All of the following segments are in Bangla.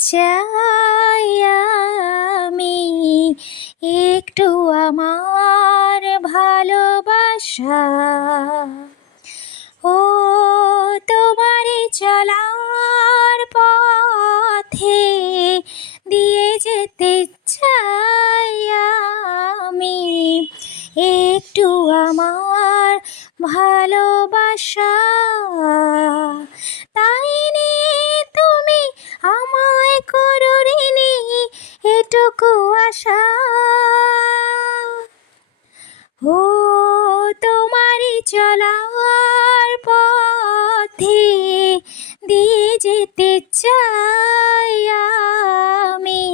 চাই আমি একটু আমার ভালোবাসা। ও তোমারই চলার পথে দিয়ে যেতে চাই আমি একটু আমার ভালোবাসা। তাই নিয়ে তুমি আমায় করো ঋণী এটুকু আশা। ও তোমারই চলার পথে দিয়ে যেতে চাই আমি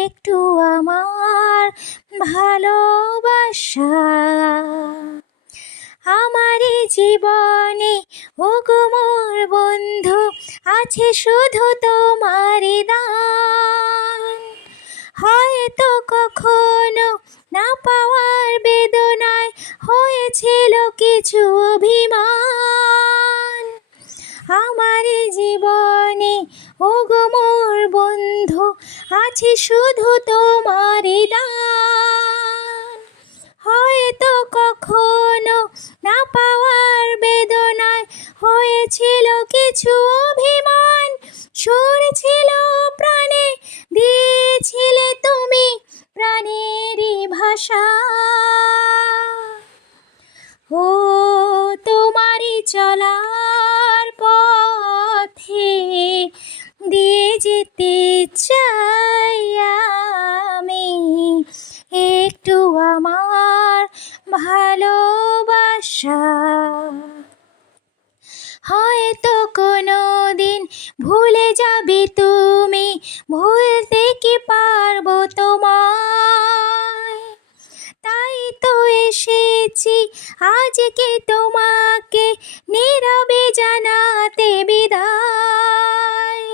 একটু আমার ভালোবাসা। আমারই জীবনে ওগো মোর বন্ধু আছে শুধু তোমারই দান। হয়তো কখনো না পাওয়ার বেদনায় হয়েছিল কিছু অভিমান। আমারই জীবনে ওগো মোর বন্ধু আছে শুধু তোমারই দান। হয়তো কখনো না পাওয়ার বেদনায় হয়েছিল কিছু অভিমান। সুর ছিল প্রাণে দিয়েছিলে তুমি প্রাণেরই ভাষা। ও তোমারই চলার পথে দিয়ে যেতে চাই আমি একটু আমার ভালোবাসা। হয়তো কোনো দিন ভুলে যাবে তুমি, ভুলতে কি পারবো তোমায়। তাই তো এসেছি আজকে তোমাকে নীরবে জানাতে বিদায়।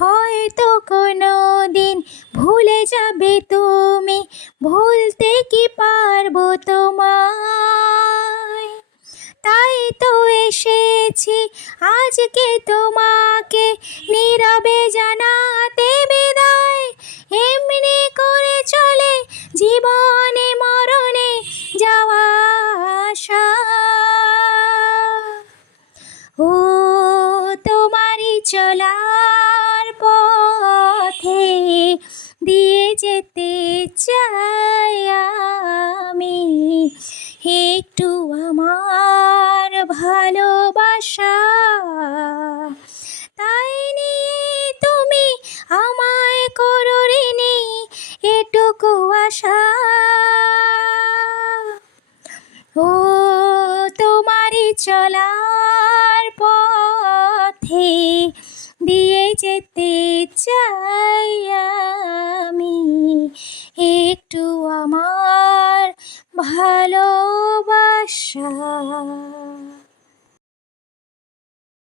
হয়তো কোনো দিন ভুলে যাবে তুমি, ভুলতে কি পারবো তোমায়। তাই তো এসেছি আজকে তোমাকে নীরবে জানাতে বিদায়। এমনি করে চলে জীবনে মরণে যাওয়া আসা। ও তোমারই চলার পথে দিয়ে যেতে চাই আমি একটু আমার ভালোবাসা। তাই নিয়ে তুমি আমায় করো ঋণী এটুকু আশা। ও তোমারই চলার পথে দিয়ে যেতে চাই আমি একটু আমার ভালোবাসা।